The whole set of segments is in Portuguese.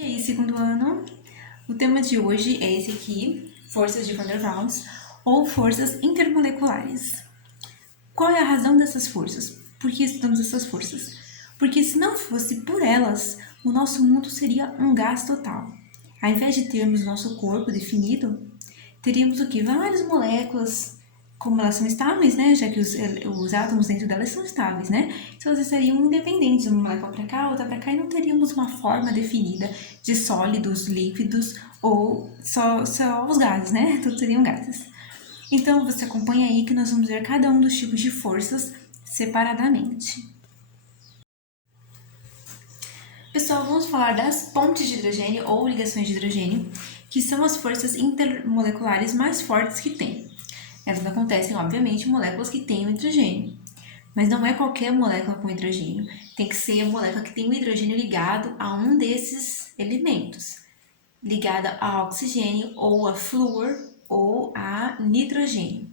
E aí, segundo ano, o tema de hoje é esse aqui, forças de Van der Waals ou forças intermoleculares. Qual é a razão dessas forças? Por que estudamos essas forças? Porque se não fosse por elas, o nosso mundo seria um gás total. Ao invés de termos nosso corpo definido, teríamos o que? Várias moléculas, como elas são estáveis, né? Já que os átomos dentro delas são estáveis, né? Então elas estariam independentes, uma molécula para cá, outra para cá, e não teríamos uma forma definida de sólidos, líquidos ou só os gases, né? Tudo seriam gases. Então você acompanha aí que nós vamos ver cada um dos tipos de forças separadamente. Pessoal, vamos falar das pontes de hidrogênio ou ligações de hidrogênio, que são as forças intermoleculares mais fortes que tem. Elas acontecem, obviamente, em moléculas que têm o hidrogênio. Mas não é qualquer molécula com hidrogênio. Tem que ser a molécula que tem o hidrogênio ligado a um desses elementos. Ligada a oxigênio, ou a flúor, ou a nitrogênio.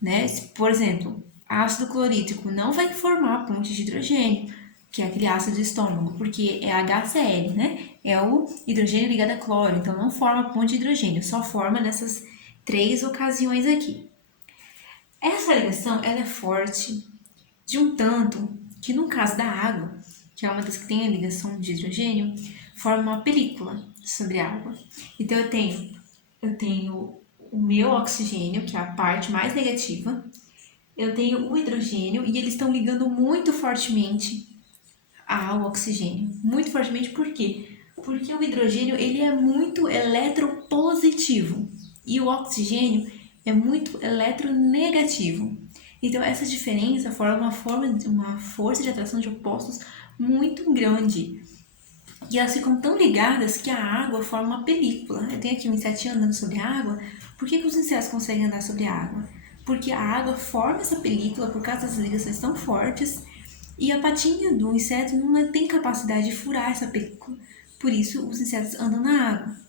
Né? Por exemplo, ácido clorídrico não vai formar ponte de hidrogênio, que é aquele ácido de estômago, porque é HCl, né? É o hidrogênio ligado a cloro, então não forma ponte de hidrogênio, só forma nessas três ocasiões aqui. Essa ligação ela é forte de um tanto que no caso da água, que é uma das que tem a ligação de hidrogênio, forma uma película sobre a água. Então eu tenho o meu oxigênio, que é a parte mais negativa, eu tenho o hidrogênio e eles estão ligando muito fortemente ao oxigênio. Muito fortemente por quê? Porque o hidrogênio ele é muito eletropositivo e o oxigênio é muito eletronegativo. Então essa diferença forma uma força de atração de opostos muito grande. E elas ficam tão ligadas que a água forma uma película. Eu tenho aqui um insetinho andando sobre a água. Por que os insetos conseguem andar sobre a água? Porque a água forma essa película por causa das ligações tão fortes e a patinha do inseto não tem capacidade de furar essa película. Por isso, os insetos andam na água.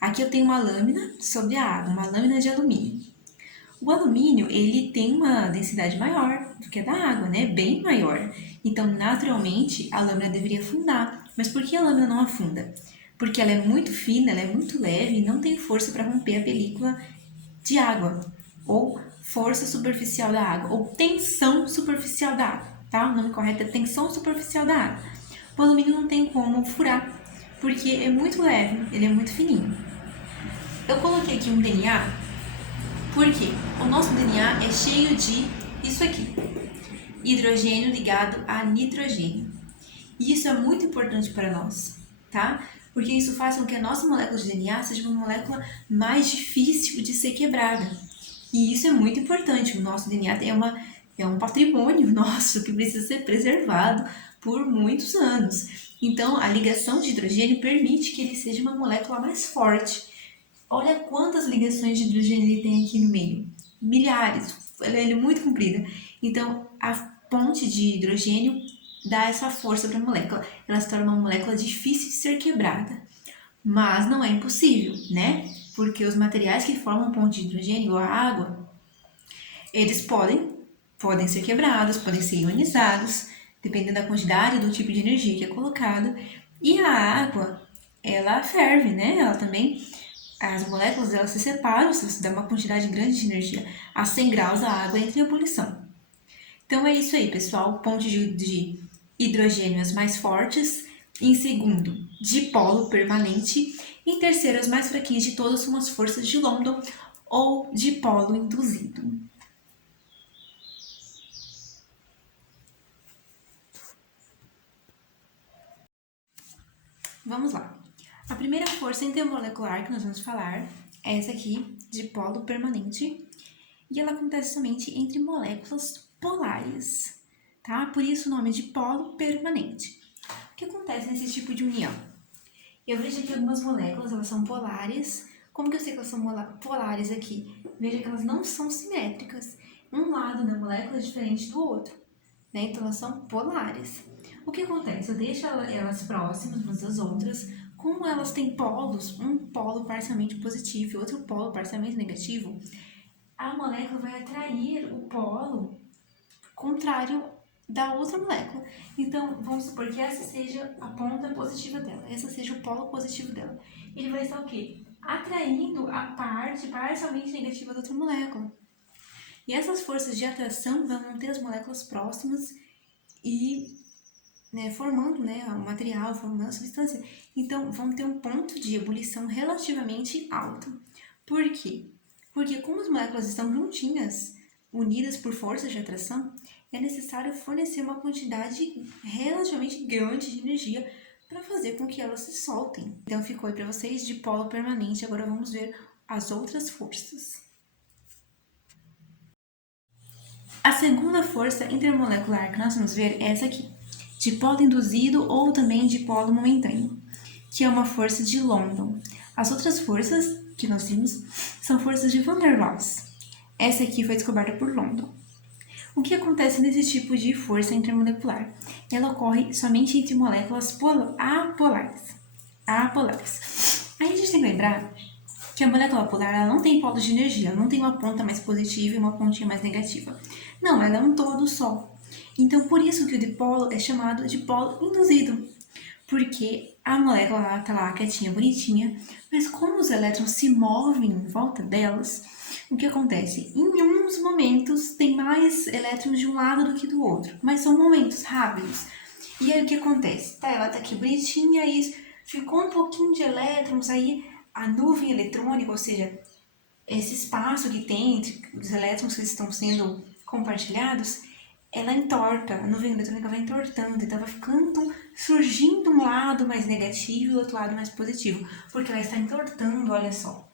Aqui eu tenho uma lâmina sobre a água, uma lâmina de alumínio. O alumínio, ele tem uma densidade maior do que a da água, né? Bem maior. Então, naturalmente, a lâmina deveria afundar. Mas por que a lâmina não afunda? Porque ela é muito fina, ela é muito leve e não tem força para romper a película de água. Ou força superficial da água, ou tensão superficial da água, tá? O nome correto é tensão superficial da água. O alumínio não tem como furar, porque é muito leve, ele é muito fininho. Eu coloquei aqui um DNA porque o nosso DNA é cheio de isso aqui, hidrogênio ligado a nitrogênio. E isso é muito importante para nós, tá? Porque isso faz com que a nossa molécula de DNA seja uma molécula mais difícil de ser quebrada. E isso é muito importante. O nosso DNA é um patrimônio nosso que precisa ser preservado por muitos anos. Então, a ligação de hidrogênio permite que ele seja uma molécula mais forte. Olha quantas ligações de hidrogênio ele tem aqui no meio. Milhares. Ela é muito comprida. Então, a ponte de hidrogênio dá essa força para a molécula. Ela se torna uma molécula difícil de ser quebrada. Mas não é impossível, né? Porque os materiais que formam ponte de hidrogênio, igual a água, eles podem ser quebrados, podem ser ionizados, dependendo da quantidade e do tipo de energia que é colocado. E a água, ela ferve, né? Ela também, as moléculas elas se separam se você dá uma quantidade grande de energia. A 100 graus a água entra em ebulição. Então é isso aí, pessoal. Pontes de hidrogênio as mais fortes. Em segundo, dipolo permanente. Em terceiro, as mais fraquinhas de todas são as forças de London ou dipolo induzido. Vamos lá. A primeira força intermolecular que nós vamos falar é essa aqui, dipolo permanente, e ela acontece somente entre moléculas polares, tá? Por isso o nome é dipolo permanente. O que acontece nesse tipo de união? Eu vejo aqui algumas moléculas, elas são polares. Como que eu sei que elas são polares aqui? Veja que elas não são simétricas. Um lado da molécula é diferente do outro, né? Então elas são polares. O que acontece? Eu deixo elas próximas umas das outras. Como elas têm polos, um polo parcialmente positivo e outro polo parcialmente negativo, a molécula vai atrair o polo contrário da outra molécula. Então, vamos supor que essa seja a ponta positiva dela, essa seja o polo positivo dela. Ele vai estar o quê? Atraindo a parte parcialmente negativa da outra molécula. E essas forças de atração vão manter as moléculas próximas e formando o material, formando a substância. Então, vão ter um ponto de ebulição relativamente alto. Por quê? Porque como as moléculas estão juntinhas, unidas por forças de atração, é necessário fornecer uma quantidade relativamente grande de energia para fazer com que elas se soltem. Então, ficou aí para vocês de polo permanente. Agora vamos ver as outras forças. A segunda força intermolecular que nós vamos ver é essa aqui, dipolo induzido ou também dipolo momentâneo, que é uma força de London. As outras forças que nós vimos são forças de Van der Waals. Essa aqui foi descoberta por London. O que acontece nesse tipo de força intermolecular? Ela ocorre somente entre moléculas apolares. Aí a gente tem que lembrar que a molécula polar ela não tem polos de energia, ela não tem uma ponta mais positiva e uma pontinha mais negativa. Não, ela é um todo só. Então, por isso que o dipolo é chamado de polo induzido, porque a molécula está lá quietinha, bonitinha, mas como os elétrons se movem em volta delas, o que acontece? Em uns momentos tem mais elétrons de um lado do que do outro, mas são momentos rápidos. E aí o que acontece? Ela está aqui bonitinha e ficou um pouquinho de elétrons, aí a nuvem eletrônica, ou seja, esse espaço que tem entre os elétrons que estão sendo compartilhados, ela entorta, a nuvem eletrônica vai entortando, então vai surgindo um lado mais negativo e o outro lado mais positivo, porque ela está entortando, olha só.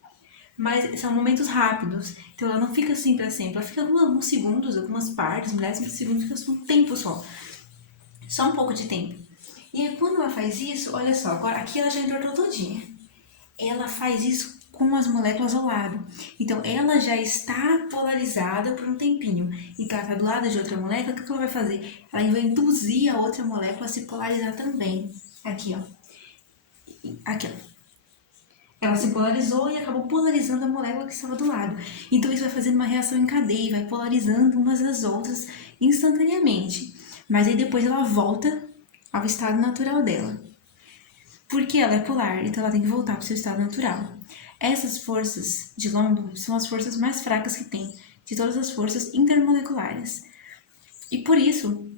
Mas são momentos rápidos, então ela não fica assim para sempre, ela fica alguns segundos, algumas partes, milésimos de segundos, fica um tempo só um pouco de tempo. E aí, quando ela faz isso, olha só, agora aqui ela já entortou todinha. Ela faz isso com as moléculas ao lado. Então, ela já está polarizada por um tempinho. Então, ela está do lado de outra molécula, o que ela vai fazer? Ela vai induzir a outra molécula a se polarizar também. Aqui, ó. Aqui, ó. Ela se polarizou e acabou polarizando a molécula que estava do lado. Então, isso vai fazendo uma reação em cadeia, vai polarizando umas às outras instantaneamente. Mas aí depois ela volta ao estado natural dela. Porque ela é polar, então ela tem que voltar para o seu estado natural. Essas forças de London são as forças mais fracas que tem, de todas as forças intermoleculares. E por isso,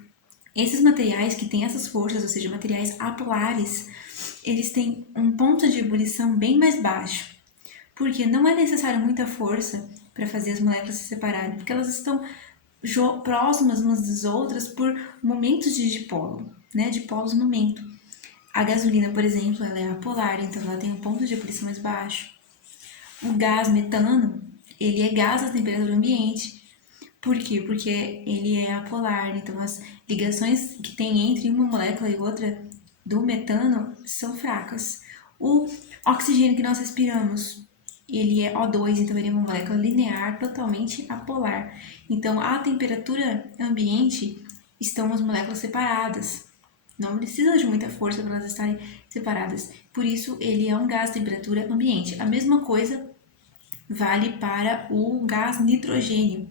esses materiais que têm essas forças, ou seja, materiais apolares, eles têm um ponto de ebulição bem mais baixo. Porque não é necessário muita força para fazer as moléculas se separarem, porque elas estão próximas umas das outras por momentos de dipolo, dipolos momento. A gasolina, por exemplo, ela é apolar, então ela tem um ponto de ebulição mais baixo. O gás metano, ele é gás a temperatura ambiente. Por quê? Porque ele é apolar, então as ligações que tem entre uma molécula e outra do metano são fracas. O oxigênio que nós respiramos, ele é O2, então ele é uma molécula linear, totalmente apolar. Então, à temperatura ambiente, estão as moléculas separadas. Não precisa de muita força para elas estarem separadas. Por isso, ele é um gás de temperatura ambiente. A mesma coisa vale para o gás nitrogênio,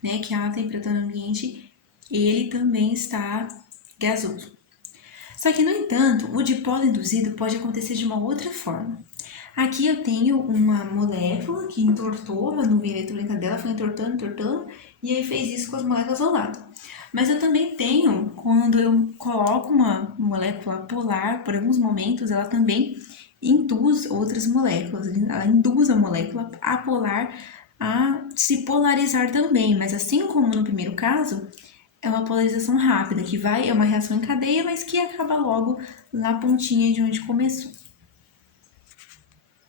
que a temperatura ambiente, ele também está gasoso. Só que, no entanto, o dipolo induzido pode acontecer de uma outra forma. Aqui eu tenho uma molécula que entortou, a nuvem eletrônica dela foi entortando, e aí fez isso com as moléculas ao lado. Mas eu também tenho, quando eu coloco uma molécula polar, por alguns momentos, ela também induz outras moléculas, ela induz a molécula apolar a se polarizar também, mas assim como no primeiro caso, é uma polarização rápida, é uma reação em cadeia, mas que acaba logo na pontinha de onde começou.